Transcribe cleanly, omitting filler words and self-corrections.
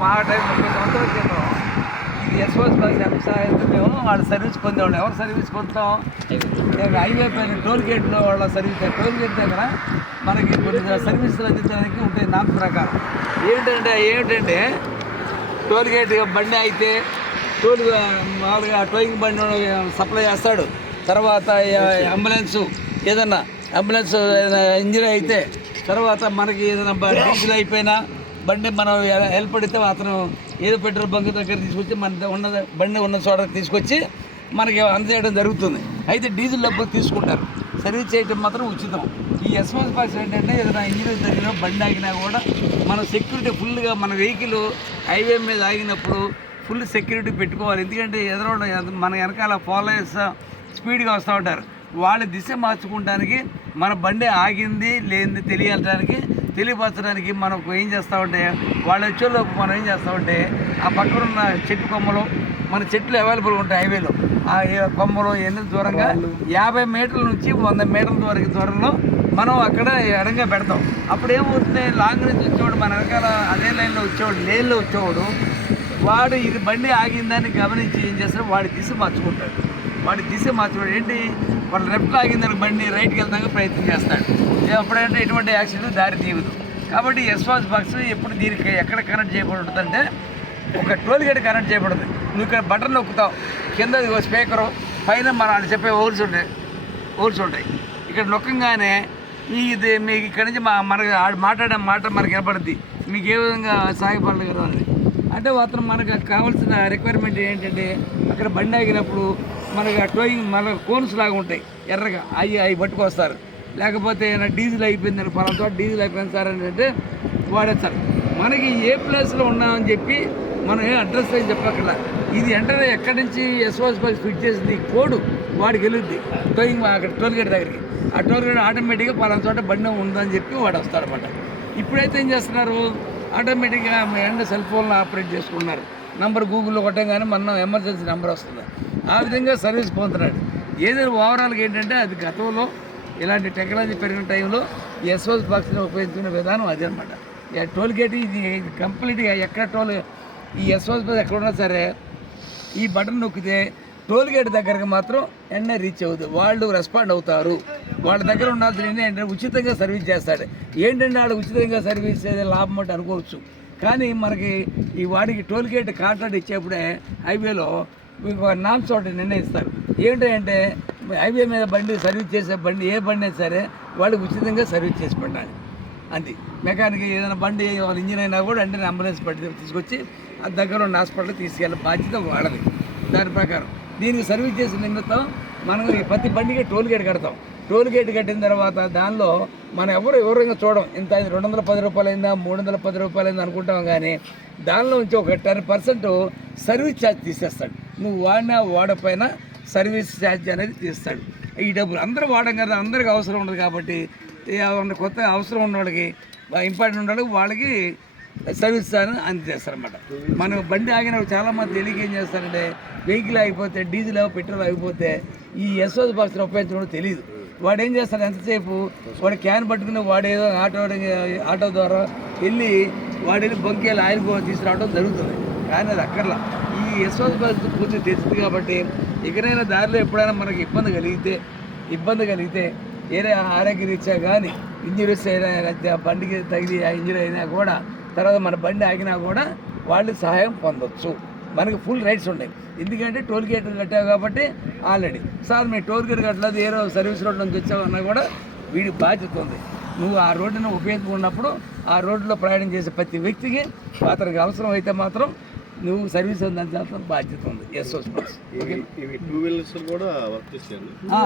మా టైం 30 సంవత్సరాల క్రితం ఇది ఎస్ఓఎస్ బస్ వ్యవసాయంతో మేము వాళ్ళ సర్వీస్ పొందేవాళ్ళం. ఎవరు సర్వీస్ పొందుతాం? హైవే పైన టోల్ గేట్లో వాళ్ళ సర్వీస్. టోల్ గేట్ దగ్గర మనకి కొన్ని సర్వీసులు అందించడానికి ఉంటాయి నామ్స్ ప్రకారం. ఏమిటంటే టోల్ గేట్ బండి అయితే మామూలుగా టోయింగ్ బండి సప్లై చేస్తాడు. తర్వాత అంబులెన్సు ఏదన్నా ఇంజిన్ అయితే తర్వాత మనకి ఏదైనా డీజిల్ అయిపోయినా బండి మనం హెల్ప్ పడితే అతను ఏదో పెట్రోల్ బంక్ దగ్గర తీసుకొచ్చి మన బండి ఉన్న చోట తీసుకొచ్చి మనకి అందజేయడం జరుగుతుంది. అయితే డీజిల్ డబ్బులు తీసుకుంటారు. సర్వీస్ చేయడం మాత్రం ఉచితం. ఈ ఎస్ఓఎస్ బాక్స్ ఏంటంటే ఏదైనా ఇంజిన్ జరిగినా బండి ఆగినా కూడా మన సెక్యూరిటీ ఫుల్గా మన వెహికల్ హైవే మీద ఆగినప్పుడు ఫుల్ సెక్యూరిటీ పెట్టుకోవాలి. ఎందుకంటే మన వెనకాల ఫాలోయర్స్ స్పీడ్గా వస్తూ ఉంటారు. వాళ్ళ దిశ మార్చుకోవడానికి మన బండి ఆగింది లేనిది తెలియపరచడానికి మనం ఏం చేస్తామంటే వాళ్ళు వచ్చేలోపు మనం ఏం చేస్తామంటే ఆ పక్కన ఉన్న చెట్టు కొమ్మలు మన చెట్లు అవైలబుల్ ఉంటాయి హైవేలో. ఆ కొమ్మలు ఎన్ని దూరంగా 50 మీటర్ల నుంచి 100 మీటర్ల వరకు దూరంలో మనం అక్కడ ఎడంగా పెడతాం. అప్పుడు ఏమవుతుంది, లాంగ్ నుంచి వచ్చేవాడు మన వెనకాల అదే లేన్లో వచ్చేవాడు వాడు ఇది బండి ఆగిందని గమనించి ఏం చేస్తాడు, వాడి దిశ మార్చుకుంటాడు. ఏంటి, వాళ్ళు లెఫ్ట్లో ఆగిందని బండి రైట్కి వెళ్తాక ప్రయత్నం చేస్తాడు. ఎప్పుడంటే ఎటువంటి యాక్సిడెంట్ దారి తీయదు. కాబట్టి ఎస్ఓఎస్ బాక్స్ ఎప్పుడు దీనికి ఎక్కడ కనెక్ట్ చేయబడి ఉంటుందంటే ఒక టోల్ గేట్ కనెక్ట్ చేయబడుతుంది. నువ్వు ఇక్కడ బటన్ నొక్కుతావు, కింద స్పీకరు, పైన మన వాళ్ళు చెప్పే ఓల్స్ ఉంటాయి. ఇక్కడ నొక్కగానే ఇది మీకు ఇక్కడ నుంచి మనకి మాట్లాడే మాట మనకి వినపడుద్ది. మీకు ఏ విధంగా సాయపడదు కదా అని. అంటే అతను మనకు కావాల్సిన రిక్వైర్మెంట్ ఏంటంటే అక్కడ బండి ఆగినప్పుడు మనకి టోయింగ్ మన కోన్స్ లాగా ఉంటాయి ఎర్రగా, అవి పట్టుకొస్తారు. లేకపోతే డీజిల్ అయిపోయిందని పలానా డీజిల్ అయిపోయింది సార్ అని అంటే వాడేస్తారు. మనకి ఏ ప్లేస్లో ఉన్నామని చెప్పి మనం ఏ అడ్రస్ అని చెప్పక్కర్లా. ఇది వెంటనే ఎక్కడి నుంచి ఎస్ఓఎస్ బాక్స్ ఫిట్ చేసింది కోడ్ వాడికి వెళ్ళుద్ది టోయింగ్ అక్కడ టోల్ గేట్ దగ్గరికి. ఆ టోల్ గేట్ ఆటోమేటిక్గా పలానా చోట బండి ఉందని చెప్పి వాడు వస్తాడనమాట. ఇప్పుడైతే ఏం చేస్తున్నారు, ఆటోమేటిక్గా సెల్ ఫోన్లో ఆపరేట్ చేసుకున్నారు. నంబర్ గూగుల్లో కొట్టగానే మనం ఎమర్జెన్సీ నెంబర్ వస్తుంది. ఆ విధంగా సర్వీస్ పొందుతున్నాడు. ఏదైనా ఓవరాల్గా ఏంటంటే అది గతంలో ఇలాంటి టెక్నాలజీ పెరిగిన టైంలో ఎస్ఓఎస్ బాక్స్ని ఉపయోగించుకునే విధానం అదే అనమాట. టోల్ గేట్ ఇది కంప్లీట్గా ఎక్కడ ఈ ఎస్ఓఎస్ బాక్స్ ఎక్కడున్నా సరే ఈ బటన్ నొక్కితే టోల్ గేట్ దగ్గరకు మాత్రం వెంటనే రీచ్ అవుతుంది. వాళ్ళు రెస్పాండ్ అవుతారు. వాళ్ళ దగ్గర ఉండాల్సిన ఏంటంటే ఉచితంగా సర్వీస్ చేస్తాడు. ఏంటంటే వాళ్ళు ఉచితంగా సర్వీస్ చేసే లాభం అంటే అనుకోవచ్చు. కానీ మనకి ఈ వాడికి టోల్ గేట్ కాంట్రాక్ట్ ఇచ్చేప్పుడే హైవేలో నామ్స్ ఒకటి నిర్ణయిస్తారు. ఏంటంటే హైవే మీద బండి సర్వీస్ చేసే బండి ఏ బండి అయినా సరే వాళ్ళకి ఉచితంగా సర్వీస్ చేసి పెట్టాలి. అంతే. మెకానిక్ ఏదైనా బండి వాళ్ళ ఇంజిన్ అయినా కూడా అంటే అంబులెన్స్ పట్టి తీసుకొచ్చి ఆ దగ్గర ఉన్న హాస్పిటల్కి తీసుకెళ్ళే బాధ్యత వాళ్ళది. దాని ప్రకారం దీనికి సర్వీస్ చేసిన నిమిత్తం మనం ప్రతి బండికి టోల్ గేట్ కడతాం. టోల్ గేట్ కట్టిన తర్వాత దానిలో మనం ఎవరైనా చూడం, ఇంత 210 రూపాయలు అయిందా 310 రూపాయలు అయిందా అనుకుంటాం. కానీ దానిలో నుంచి ఒక 10% సర్వీస్ ఛార్జ్ తీసేస్తాడు. నువ్వు వాడపోయినా సర్వీస్ ఛార్జ్ అనేది తీస్తాడు. ఈ డబ్బులు అందరూ వాడడం కదా, అందరికీ అవసరం ఉండదు. కాబట్టి కొత్త అవసరం ఉన్న వాళ్ళకి ఇంపార్టెంట్ ఉన్న వాళ్ళకి సర్వీస్ అని అందజేస్తారన్నమాట. మనం బండి ఆగినప్పుడు చాలామంది తెలియక ఏం చేస్తారంటే వెహికల్ ఆగిపోతే డీజిల్ పెట్రోల్ ఆగిపోతే ఈ ఎస్ఓఎస్ బాక్స్ని ఉపయోగించడం తెలియదు. వాడు ఏం చేస్తాడు, ఎంతసేపు వాడు క్యాన్ పట్టుకుని వాడేదో ఆటో ద్వారా వెళ్ళి బంకేలు ఆయిల్ తీసుకురావడం జరుగుతుంది. కానీ అది అక్కర్లా. ఈ ఎస్ఓఎస్ బాక్స్ పూర్తి తెలిసింది కాబట్టి ఎక్కడైనా దారిలో ఎప్పుడైనా మనకి ఇబ్బంది కలిగితే ఏరే ఆరోగ్య రీత్యా కానీ ఇంజరీస్ అయినా బండికి తగిలి ఆ ఇంజరీ అయినా కూడా తర్వాత మన బండి ఆగినా కూడా వాళ్ళు సహాయం పొందొచ్చు. మనకి ఫుల్ రైట్స్ ఉన్నాయి. ఎందుకంటే టోల్ గేట్ కట్టావు కాబట్టి ఆల్రెడీ సార్ మీ టోల్ గేట్ కట్టలేదు ఏదో సర్వీస్ రోడ్ నుంచి వచ్చావన్నా కూడా వీడి బాధ్యత ఉంది. నువ్వు ఆ రోడ్డును ఉపయోగించుకున్నప్పుడు ఆ రోడ్డులో ప్రయాణం చేసే ప్రతి వ్యక్తికి అతనికి అవసరం అయితే మాత్రం నువ్వు సర్వీస్ అందించాల్సిన బాధ్యత ఉంది. ఎస్ఓఎస్ బాక్స్ ఇవి 2 వీలర్స్ కూడా వర్క్ చేసేయండి.